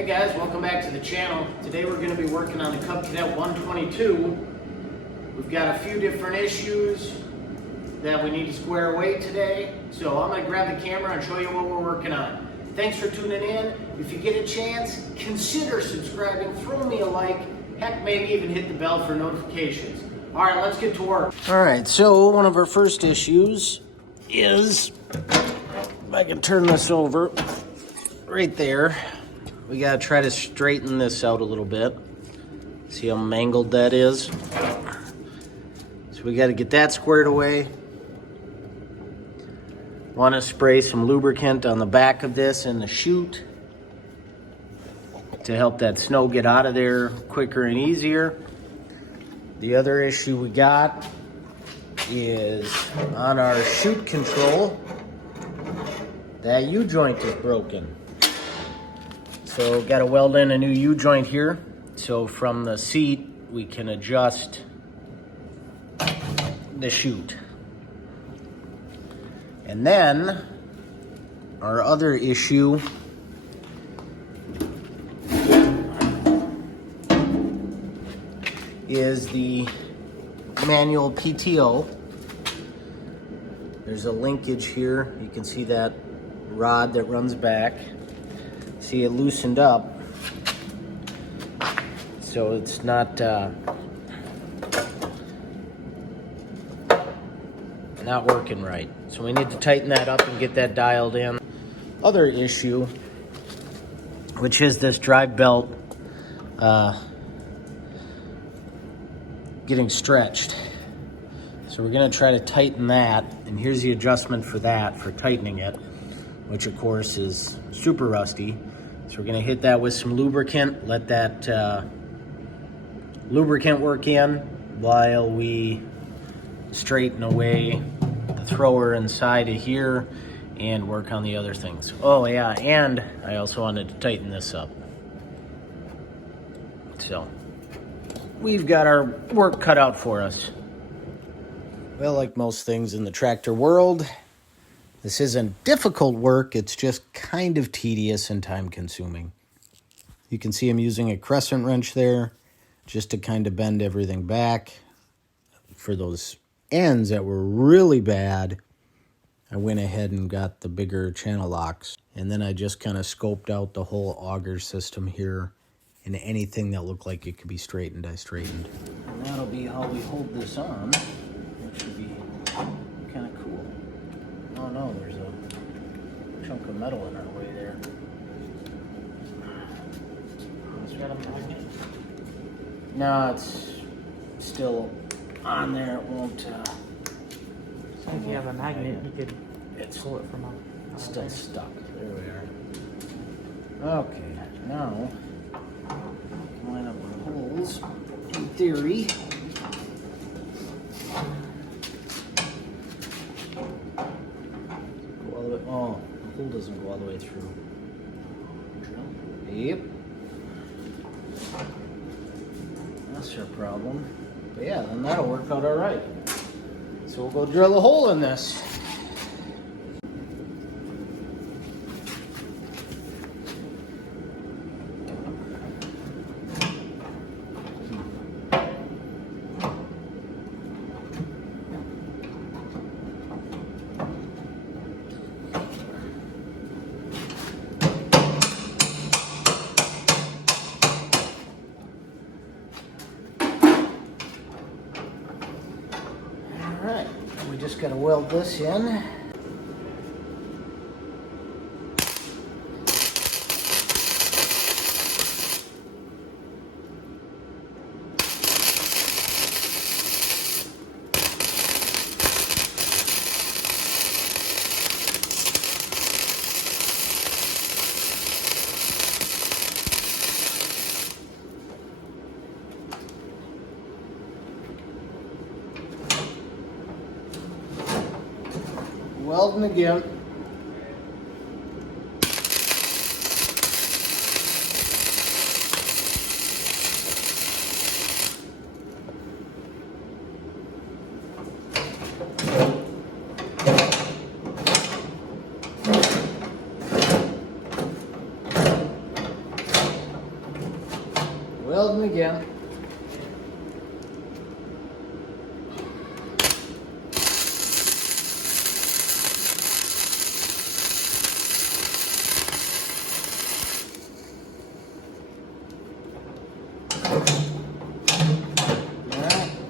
Hey guys, welcome back to the channel. Today we're going to be working on the Cub Cadet 122. We've got a few different issues that we need to square away today. So I'm going to grab the camera and show you what we're working on. Thanks for tuning in. If you get a chance, consider subscribing, throw me a like, heck, maybe even hit the bell for notifications. All right, let's get to work. All right, so one of our first issues is, if I can turn this over, right there. We gotta try to straighten this out a little bit. See how mangled that is? So we gotta get that squared away. Wanna spray some lubricant on the back of this and the chute to help that snow get out of there quicker and easier. The other issue we got is on our chute control, that U-joint is broken. So got to weld in a new U-joint here. So from the seat, we can adjust the chute. And then our other issue is the manual PTO. There's a linkage here. You can see that rod that runs back. See, it loosened up, so it's not working right. So we need to tighten that up and get that dialed in. Other issue, which is this drive belt getting stretched. So we're gonna try to tighten that, and here's the adjustment for that, for tightening it, which of course is super rusty. So we're gonna hit that with some lubricant, let that lubricant work in while we straighten away the thrower inside of here and work on the other things. Oh yeah, and I also wanted to tighten this up. So we've got our work cut out for us. Well, like most things in the tractor world, this isn't difficult work, it's just kind of tedious and time-consuming. You can see I'm using a crescent wrench there just to kind of bend everything back. For those ends that were really bad, I went ahead and got the bigger channel locks. And then I just kind of scoped out the whole auger system here, and anything that looked like it could be straightened, I straightened. And that'll be how we hold this on, which would be kind of cool. Oh no, there's a chunk of metal in our way there. It's got a magnet. No, it's still on there. It won't. So if you have a magnet, you could pull it from It's still stuck. There we are. Okay, now line up our holes. In theory. Oh, the hole doesn't go all the way through. Yep. That's our problem. But yeah, then that'll work out all right. So we'll go drill a hole in this. Alright, we just gotta weld this in. Welding again. Welding again.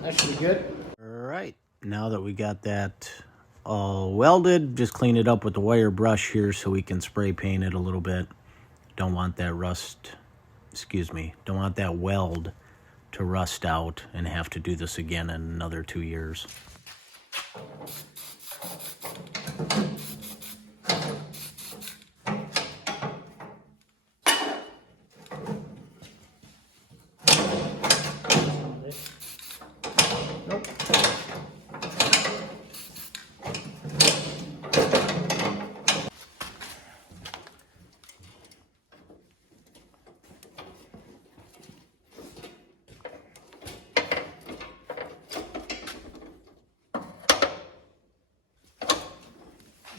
That should be good. All right, now that we got that all welded, just clean it up with the wire brush here so we can spray paint it a little bit. Don't want that don't want that weld to rust out and have to do this again in another 2 years. Nope.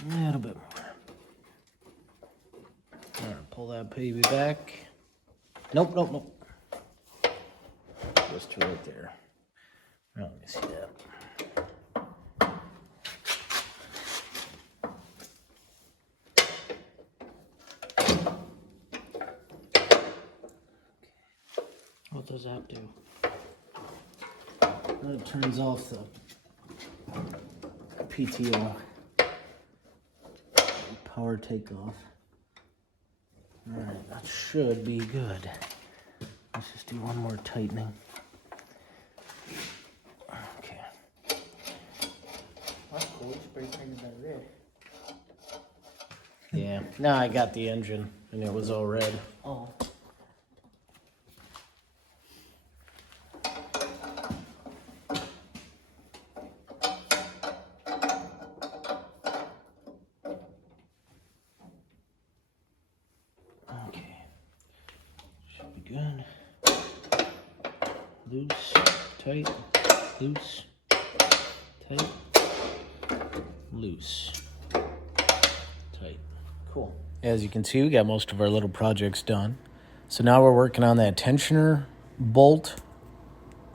A little bit more. All right, pull that baby back. Nope. Just to right there. Now, let me see that. What does that do? That turns off the PTO power takeoff. All right, that should be good. Let's just do one more tightening. Okay. That's cool. Spray painted that red. Yeah. No, I got the engine and it was all red. Oh. Okay. Should be good. Loose, tight, loose, tight, loose, tight. Cool. As you can see, we got most of our little projects done. So now we're working on that tensioner bolt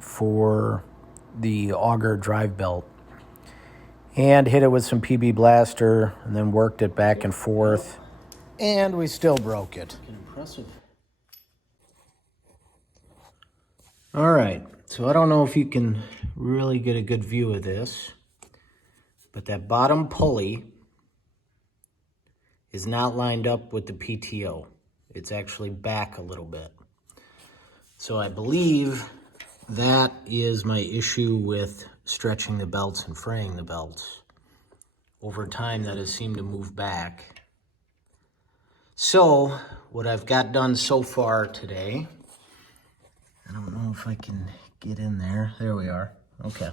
for the auger drive belt. And hit it with some PB Blaster and then worked it back and forth. And we still broke it. Impressive. All right, so I don't know if you can really get a good view of this, but that bottom pulley is not lined up with the PTO. It's actually back a little bit. So I believe that is my issue with stretching the belts and fraying the belts. Over time, that has seemed to move back. So what I've got done so far today, I don't know if I can get in there. There we are. Okay.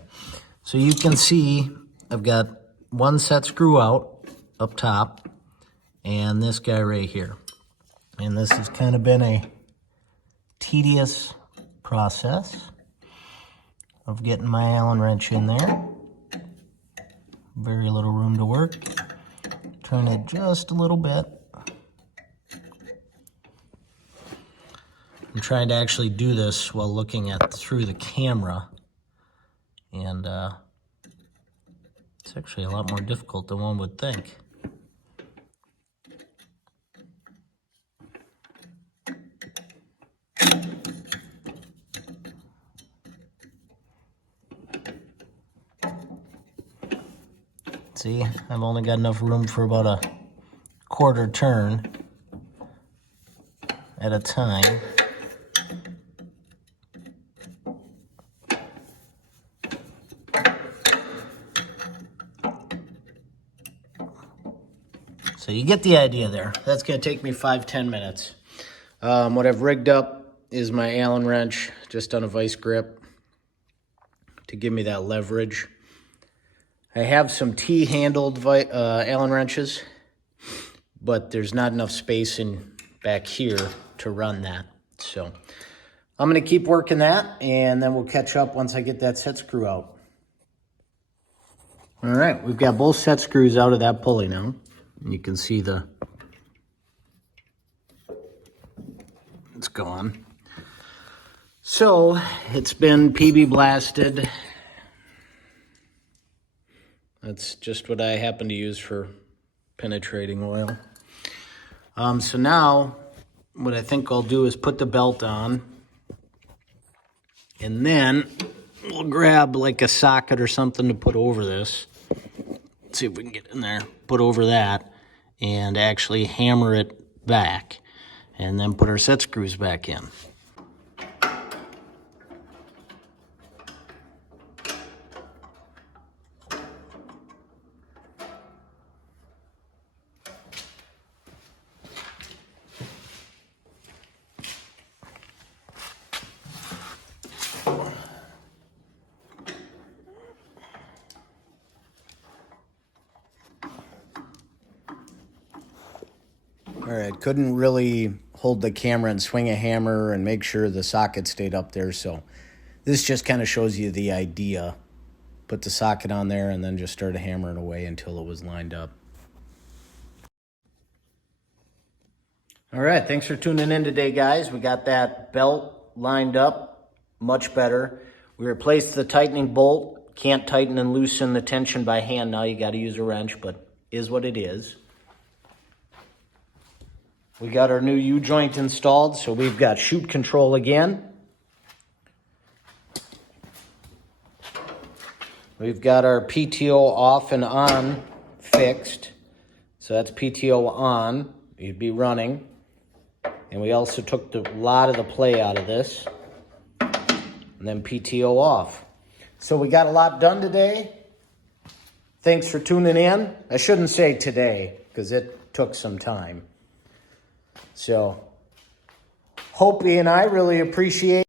So you can see I've got one set screw out up top and this guy right here. And this has kind of been a tedious process of getting my Allen wrench in there. Very little room to work. Turn it just a little bit. I'm trying to actually do this while looking through the camera, and it's actually a lot more difficult than one would think. See, I've only got enough room for about a quarter turn at a time. So you get the idea there. That's going to take me 5-10 minutes. What I've rigged up is my Allen wrench just on a vice grip to give me that leverage. I have some T-handled Allen wrenches, but there's not enough space back here to run that. So I'm going to keep working that, and then we'll catch up once I get that set screw out. All right, we've got both set screws out of that pulley now. You can see it's gone. So it's been PB blasted. That's just what I happen to use for penetrating oil. So now what I think I'll do is put the belt on, and then we'll grab like a socket or something to put over this. Let's see if we can get in there, put over that, and actually hammer it back, and then put our set screws back in. All right, couldn't really hold the camera and swing a hammer and make sure the socket stayed up there, so this just kind of shows you the idea. Put the socket on there and then just started hammering away until it was lined up. All right, thanks for tuning in today, guys. We got that belt lined up much better. We replaced the tightening bolt. Can't tighten and loosen the tension by hand now. You got to use a wrench, but is what it is. We got our new U-joint installed, so we've got chute control again. We've got our PTO off and on fixed. So that's PTO on, you'd be running. And we also took a lot of the play out of this. And then PTO off. So we got a lot done today. Thanks for tuning in. I shouldn't say today, because it took some time. So, Hopi and I really appreciate